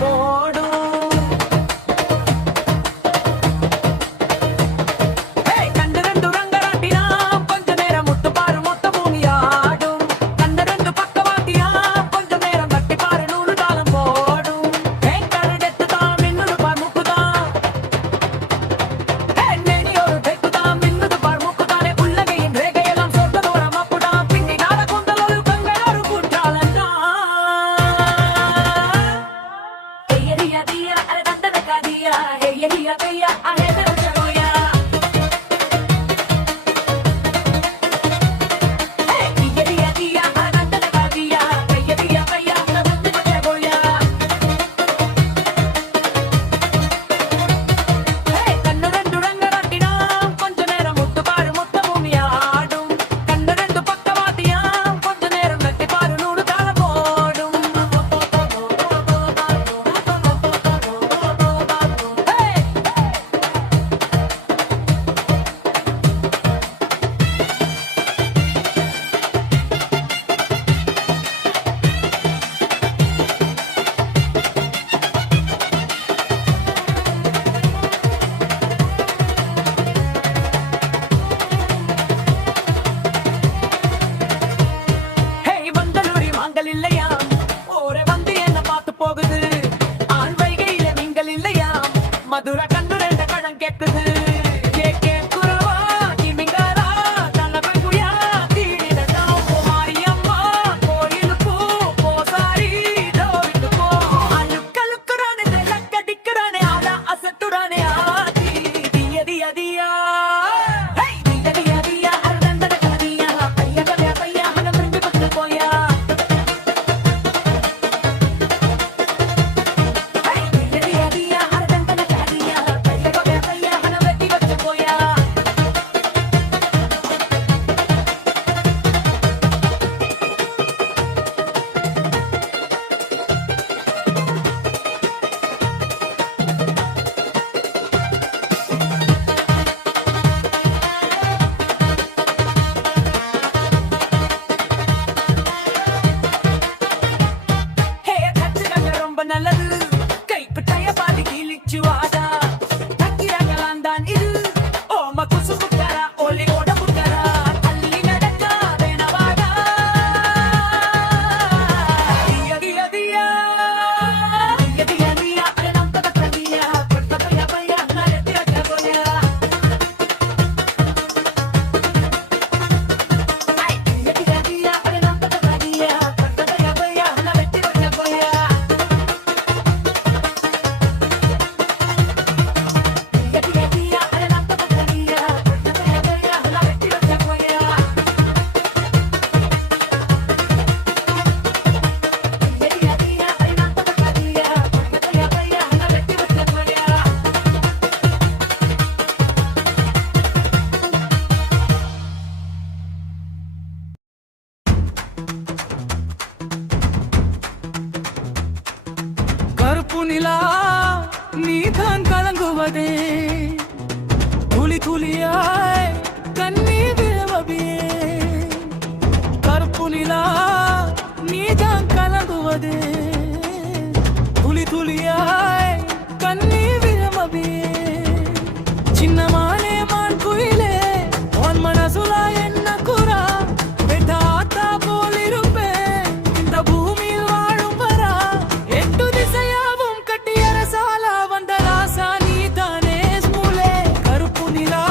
தாளம் போடும். கண்டு ரெண்டு ரங்கராட்டினா கொஞ்ச நேரம் முத்து பாரு மொத்த பூமி ஆடும். கண்டு ரெண்டு பக்கவாட்டியா கொஞ்ச நேரம் கட்டி பாரு நூறு தாளம் போடும். கருடெத்து தான் மின்னுது பார் முக்குதான். நெனி ஒரு தெக்குதான் மின்னுது பார் முக்குதானே. உள்ளகையின் ரேகையெல்லாம் சொர்க்கதோரம் அப்புடான். பின்னி நாட கூந்தல் ஒரு கங்கை ஒரு குற்றாலன்னா. எரியறியா தீயா அரை தந்தன காதியா. எரியறியா தையா அரை தரச்சோயா. எரியறியா தீயா அரை தந்தன காதியா. எரியறியா தையா அரை தந்தன சோயா. கண்ணு ரெண்டு ரங்கராட்டினா கொஞ்ச நேரம் முத்து பாரு மொத்த பூமி ஆடும். கண்ணு ரெண்டு பக்கவாட்டியா கொஞ்ச நேரம் கட்டி பாரு நூறு தாளம் போடும். வந்தலூரி மாங்கள் இல்லையா. ஓரே வந்து என்ன பார்த்து போகுது. ஆண் வைகையில நீங்கள் இல்லையா. மதுரை கண்டு ரெண்டு கணம் கேக்குது. கேக்கே குறவா திமிங்காரா தலைமை குயா தீடிடட்டும். மாரியம்மா கோயிலுக்கு போசாரி டோவிட்டு போ. அழுக்கழுக்குறானே தெலக்கடிக்கிறானே ஆளா அசத்துறானே ஆதி. திய திய தியா திய திய தியா அருந்தன கதியா. பைய கலையா பையா மனம் திரும்பி பத்து போயா. திய திய தியா அருந்தன கதியா. பைய கலையா பையா மனம் வெட்டி வச்சு போயா. கச்சுறாங்க ரொம்ப நல்லது. கைப்பிட்டைய பாதி கிழிச்சு வாடா. தக்கிறாங்களாம் தான் இது. ஓம குசு புட்டாரா ஒலி ஓட புட்டாரா. தள்ளி நடக்க வேணவாடா. திய திய தியா திய திய தியா அரை நம்ப கத்தியா. கொட்ட பையா பையா நரத்தி வச்ச போயா. திய திய தியா அரை நம்ப கத்தியா. கொட்ட பையா பையா நரத்தி வச்ச போயா. திய திய தியா அரை நம்ப கத்தியா. கொட்ட பையா பையா நரத்தி வச்ச போயா. திய திய தியா அரை நம்ப கத்தியா. கொட்ட பையா பையா நரத்தி வச்ச போயா. கருப்பு நிலா நீதான் கலங்குவதே. துளி துளியாய் கண்ணீர் விழவபியே. கருப்பு நிலா நீதான் கலங்குவதே. துளி துளியாய் கண்ணீர் விழவபியே. சின்னமானே மான் குயிலே உன் மனசுல என்ன குறா. வெட்டாத்தா போல் இருப்பேன் இந்த பூமியில் வாழும் வரா. எட்டு திசையாவும் கட்டி அரசால வந்த ராசா நீதானே ஸ்மூலே. கருப்பு நிலா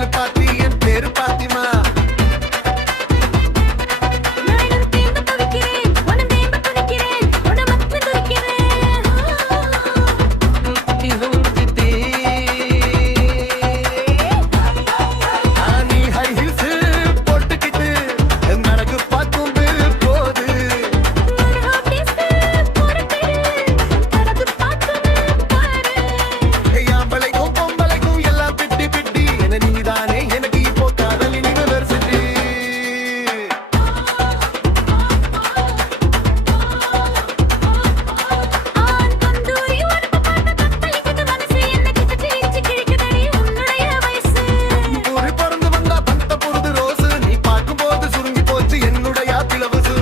கேளு பாத்தி என் பேரு பாத்திமா நானும் தேம்ப துடிக்கிறேன் உன்னை தேம்ப துடிக்கிறேன் உன்னை மட்டும் துடிக்கிறேன் நீ ஹை ஹீல்ஸ் போட்டுக்கிட்டு நடக்கு பார்க்கும் போது ஒரு ஹாபிஸ் போறதே தரது பார்க்கணும் பாரு ஆம்பளைக்கும் பொம்பளைக்கும் எல்லாம் பிட்டி பிட்டி என நீதானே எனக்கு இப்போ காதலின் யுனிவர்சிட்டி ஆன் கந்தூரி உனக்கு பார்த்த தத்தளிக்குது மனசு என்ன கிட்ட இச்சு கிழிக்குதடி உன்னுடைய வயசு ஒரு பறந்து வந்தா பந்த பொருது ரோஸ் நீ பார்க்கும்போது சுருங்கி போச்சு என்னுடைய பிளவுசு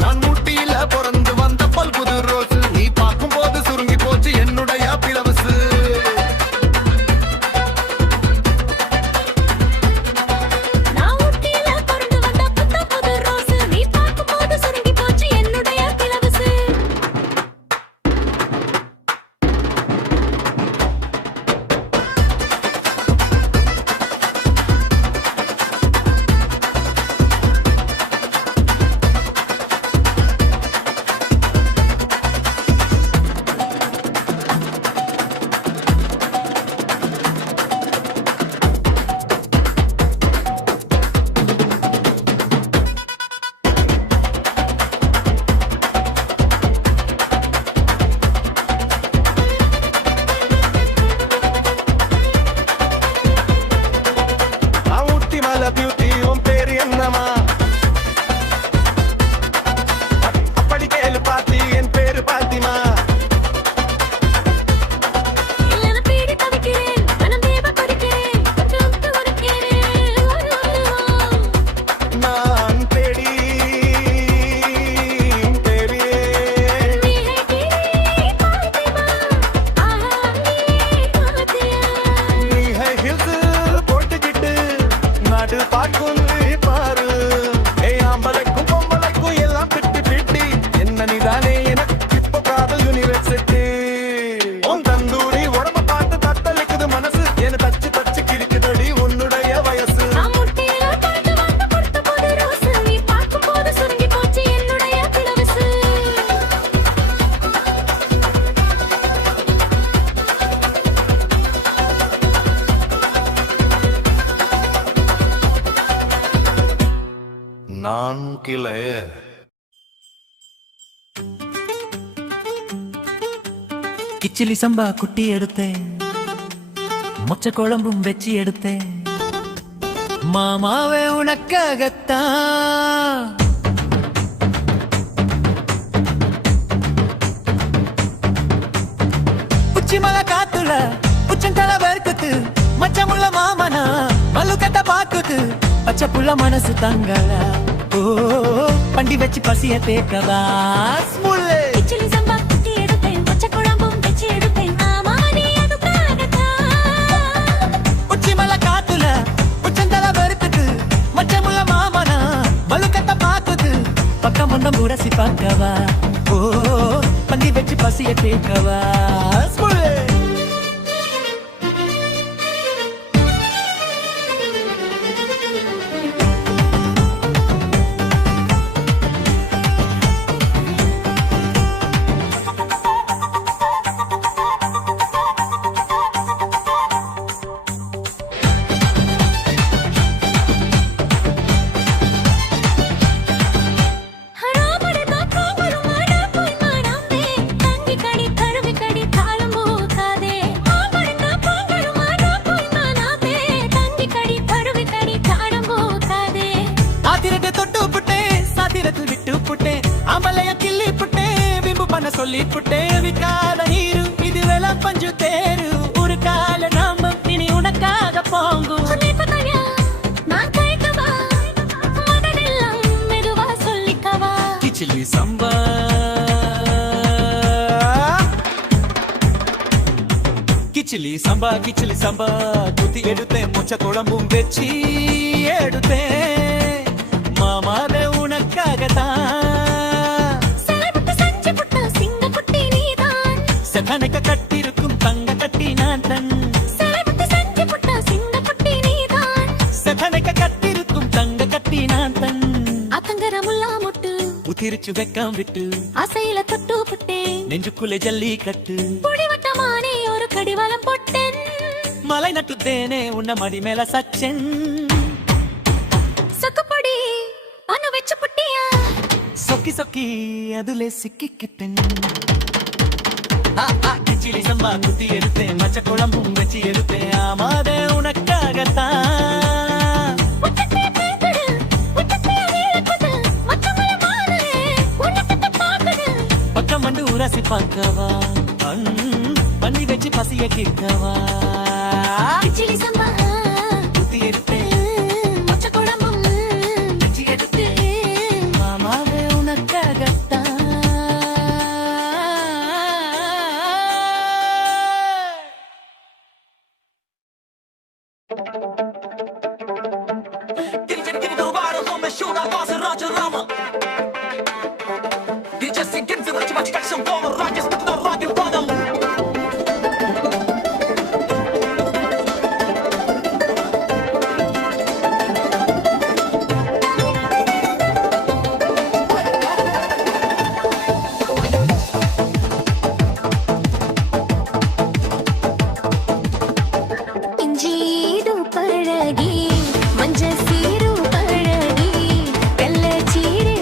நான் முட்டியில பிறந்து வந்த பல்புது ரோஸ் நீ பார்க்கும்போது சுருங்கி போச்சு என்னுடைய பிளவுசு நான் ஊட்டியில பிறந்து வந்த புத்தம் புது ரோஸ் நீ பார்க்கும்போது சுருங்கி போச்சு என்னுடைய பிளவுசு நான் ஊட்டி மலை பியூட்டி உன் பேரு என்னமா அப்படி கேளு பாத்தி என் பேரு பாத்திமா இல்லன பீடி தவிக்கிறேன் மனம் தேவ பறிக்கிறேன் கொஞ்சம் துடிக்கிறேன் நான் தேடி தேடியே நீ ஹே பாத்திமா ஆஹா நீ பாத்தியா நீ ஹை ஹில்ஸ் போட்டுக்கிட்டு நடு பார்க்கும் பாரு ஆம்பளைக்கும் பொம்பளைக்கும் எல்லாம் பிட்டி பிட்டி என்ன நீதானே எனக்கு இப்போ காதல் யூனிவர்சிட்டி உன் தந்தூரி உடம்ப பார்த்து தத்தளிக்குது மனசு என்ன தச்சு தச்சு கிழிக்குதடி உன்னுடைய வயசு நான் முட்டியில பிறந்து வந்த புத்த புது ரோஸ் நீ பார்க்கும்போது சுருங்கி போச்சு என்னுடைய பிளவுசு நான் கிளை கிச்சிலி சம்பா குட்டி எடுத்தேன் மொச்ச குழம்பும் வச்சு எடுத்தேன் மாமாவே உனக்காகத்தான் உச்சி மலை காத்துல உச்சந்தல வெறுக்குது மச்சமுள்ள மாமனா மல்லுக்கட்ட பாக்குது பச்சை புள்ள மனசு தங்கல ஓ பண்டி வச்சு பசிய தேக்கவா ஸ்முல்லே கிச்சிலி சம்பா குட்டி எடுத்தேன் பச்சை குழம்பும் வச்சு எடுத்தேன் ஆமா நீ அதுக்காகத்தான் உச்சி மலை காத்துல உச்சந்தல வெறுக்குது மச்சமுள்ள மாமனா மல்லுக்கட்ட பாக்குது பக்கம் ஒன்னம் உரசி பார்க்கவா ஓ பண்டி வச்சு பசிய தேக்கவா ஸ்முல்லே ஹராமட தாக்கவரும் மாடா போய் மாடாமே தங்கி கடி கருவி கடி தாளம் போகாதே ஹராமட தாக்கவரும் மாடா போய் மாடாமே தங்கி கடி கருவி கடி தாளம் போகாதே ஆத்திரத்தை தொட்டு புட்டே சாத்திரத்தில் விட்டு புட்டே அமலைய கிள்ளி புட்டே விம்பு பண்ண சொல்லி புட்டே விக்காத நீரு இது வேலை பஞ்சு தேரு ஒரு கால நாம இனி உனக்காக போங்கும் உன்னை பத்தயா நான் கேட்கவா முதலெல்லாம் மெதுவா சொல்லி கிச்சிலி சம்பா கிச்சிலி சம்பா குத்தி எடுத்தேன் மொச்ச குழம்பும் வச்சு எடுத்தேன் மாமாவே உனக்காகத்தான் சலபத்து செஞ்சு புட்ட சிங்கக்குட்டி நீதான் செதனைக்க கட்டிருக்கும் தங்க கட்டி நான் தன் சலபத்து செஞ்சு புட்ட சிங்கக்குட்டி நீதான் செதனைக்க கட்டிருக்கும் தங்க கட்டி நான் தன் அத்தங்கர முல்லா முட்டு உதிரிச்சு வெக்கம் விட்டு அசையில தொட்டு புட்டேன் நெஞ்சுக்குள்ளே ஜல்லி கட்டு புடிவட்டமானே ஒரு கடிவாளம் போட்டேன் மலை நட்டுத்தேனே உன்ன மடி மேல சச்சன் சொக்குப்பொடி அனு வெச்சு புட்டியா சொக்கி சொக்கி அதுல சிக்கிக்கிட்டேன் கிச்சிலி சம்பா குத்தி எடுத்தேன் மச்ச குழம்பும் வச்சு எடுத்தேன் ஆமாதே உனக்காகத்தான் உச்சத்தே பேக்குடு உச்சத்தே அவேலக்குது மச்சமல மாறே உன்னத்தத்தை பாக்குது பக்கம் வந்து உரசி பார்க்கவா பண்ணி வச்சு பசிய கேட்கவா கிச்சிலி சம்பா குத்தி எடுத்தேன் மொச்ச குழம்பும் வச்சு எடுத்தேன் மாமாவே உனக்காகத்தான் இஞ்சீடு பழகி மஞ்ச சீரு பழகி வெள்ள சீரு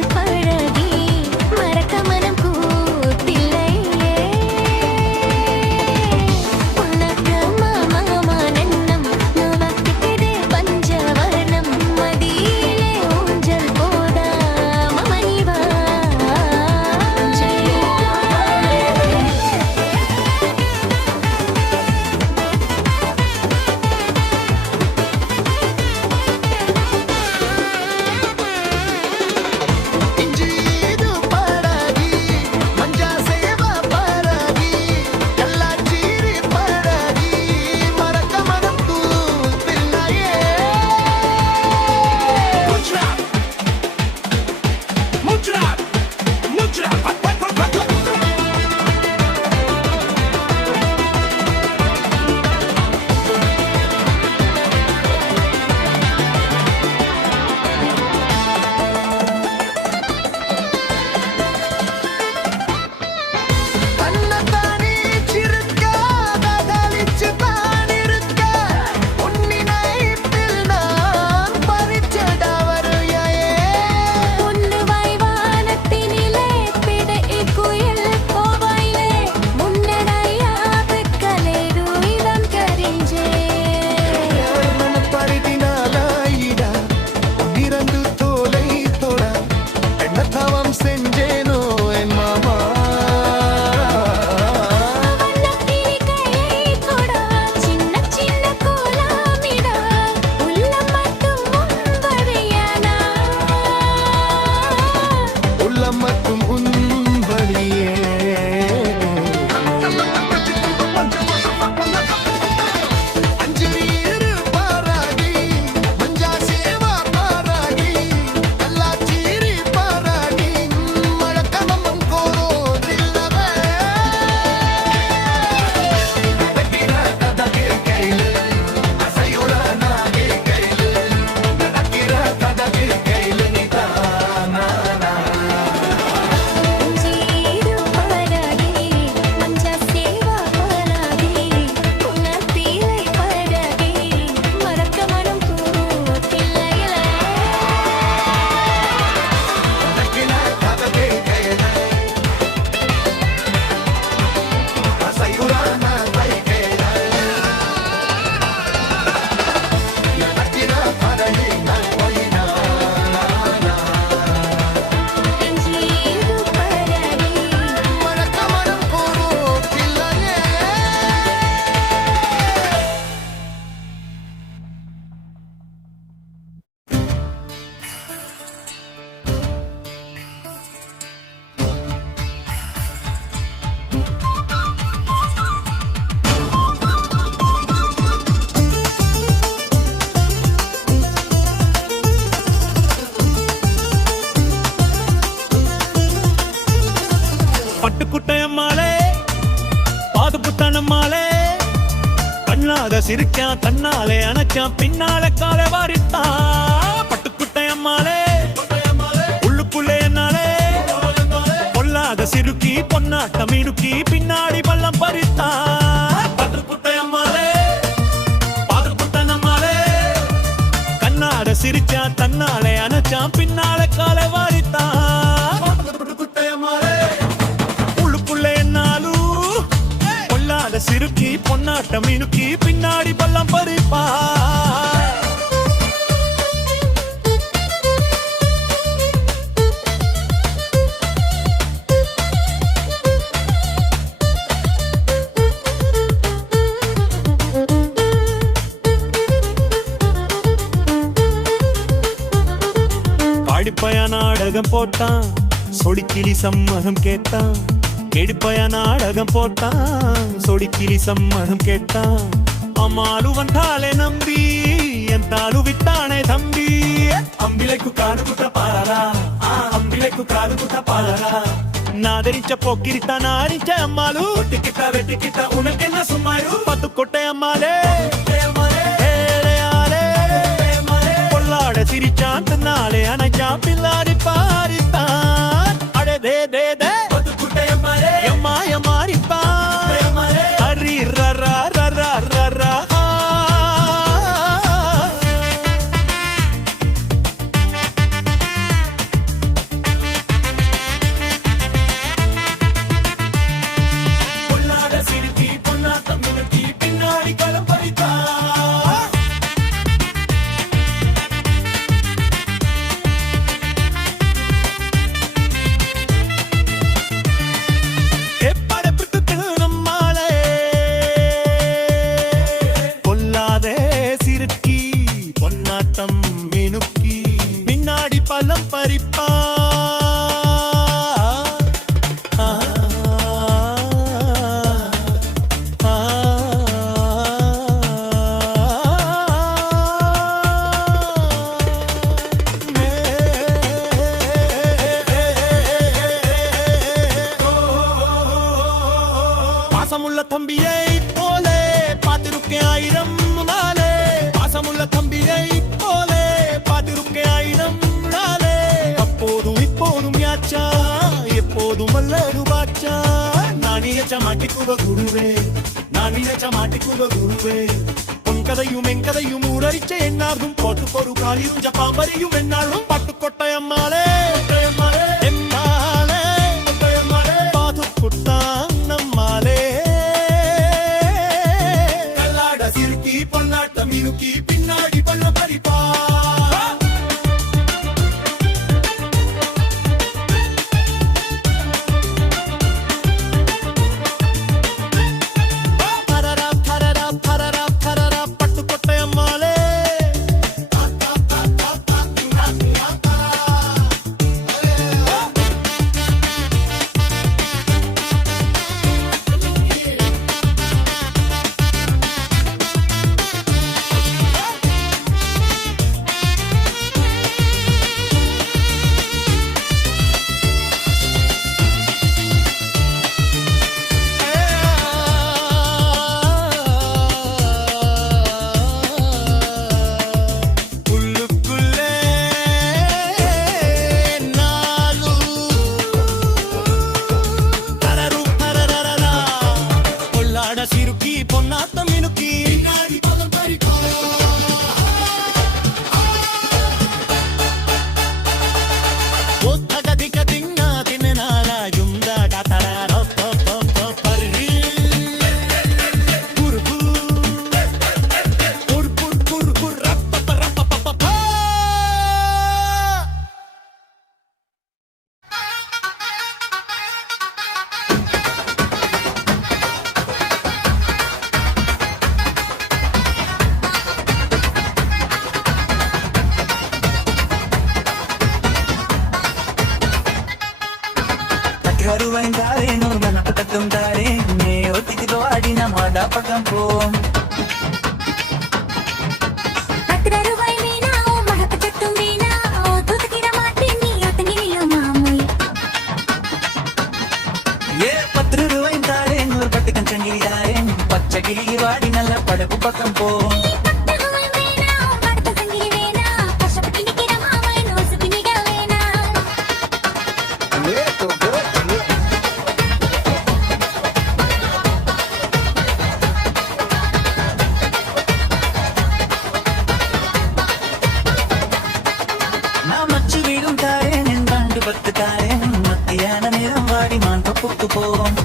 குட்டையம்மாளே பாது புத்தனம்மாளே கண்ணாக சிரிக்கான் தன்னாலே அணைச்சான் பின்னால காலை வாரித்தான் பட்டுக்குட்டையம்மாளே உள்ளுக்குள்ளே என்னாலே பொல்லாத சிறுக்கி பொன்னாட்டம் இடுக்கி பின்னாடி பள்ளம் பறித்தான் பட்டுக்குட்டையம்மாளே பாது புத்தனம்மாளே கண்ணாட சிரிச்சான் தன்னாலே அணைச்சான் பின்னால காலை வாரித்தான் உள்ளுக்குள்ளே என்னாலும் பொல்லாத சிறுக்கி பொன்னாட்டம் இனுக்கி பின்னாடி பள்ளம் பறிப்பா பாடிப்பய நாடகம் போட்டான் சொடிக்கிளி சம்மதம் கேட்டான் கெடுப்பய நாடகம் போட்டான் சொடிக்கிளி சம்மதம் கேட்டான் அம்மாளு வந்தாலே நம்பி என் தாளு விட்டானே தம்பி அம்பிளைக்கு காது குட்ட பாரா அம்பிளைக்கு காது குட்ட பாரா நாதரிச்ச போக்கிரித்த நாரிச்ச அம்மாளு வெட்டிக்கிட்ட உனக்கு என்ன சும்மாரு பத்து கொட்டை அம்மாளே பொல்லாட சிரிச்சான் தன்னாலே அணைச்சான் பில்லாடி பாரித்தான் அடே தே தே தே எம்மாய மாறிப்பான் ஹரி ரரா ரரா ரரா பொல்லாட சிரிக்கி பொன்னாட்டம் இழுக்கி பின்னாடி களம் பறித்தான் பின்னாடி பழம் பறிப்பா பாசமுள்ள தம்பியை போலே பார்த்திருக்கேன் ஆயிரம் நாளே பாசமுள்ள தம்பியை போலே பார்த்திருக்கேன் ஆயிரம் நாளே அப்போதும் இப்போதும் யாச்சா எப்போதும் அல்லது பாச்சா நான் நினைச்ச மாட்டிக்குவ குருவே நான் நினைச்ச மாட்டிக்குவ குருவே உன் கதையும் என் கதையும் ஊரறிச்ச என்னாகும் போட்டு பொறு காலியும் ஜப்பாம்பரியும் என்னாலும் பட்டு கொட்டையம்மாளே எம்மாளே பாது குட்டான் நம்மாலே பொன்னாட்டம் இனுக்கி பின்னாடி பள்ள பறிப்பா பட்டுக்கொட்டை அம்மாளே சிறுக்கி பொன்னாட்டம் இனுக்கி కరువైందారే నువ్వు మన పట్టుకుంటారే నే ఒత్తికితో ఆడిన మాట పక్కం పో ఏ பக்கம் போவோம் பட்டகம் வேணாம் படுத்த சங்கிலி வேணாம் கஷ்டப்பட்டு நிக்கிற மாமன் நோசு பின்னிட வேணாம் நான் மச்சு வீடும் தாரேன் என் கண்டு பத்து தாரேன் மத்தியான நேரம் வாடி மான் தொப்புக்கு போவோம்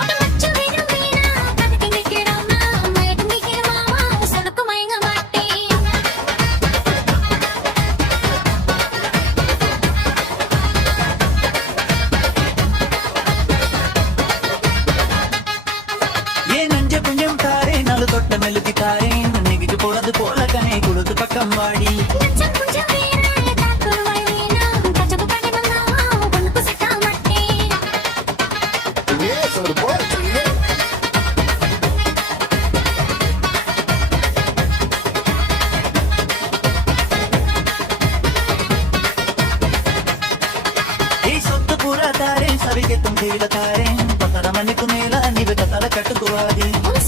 ஒரு மச்சு வேணும் வேணாம் படுத்த நிக்கிற மாமன் மயக்கம் நிக்கிற மாமா சொலுக்கு மயங்க மாட்டேன் ஏன் நஞ்ச கொஞ்சம் தாரேன் நாலு தொட்ட மெழுதி தாரேன் நெகிட்டு போனது போல கனை கொடுத்து பக்கம் வாடி நெஞ்சம் கொஞ்சம் வேணாம் தாக்குருவாய் வேணாம் கச்சப்பு பண்ணி வந்தா பொண்ணுக்கு செட்டா மாட்டேன் ஏய் சொத்து பூரா தாரேன் சவிக்கெத்தும் கீழ தாரேன் 10 மணிக்கு மேல நீ தலை கட்டுக்குவாதி உன்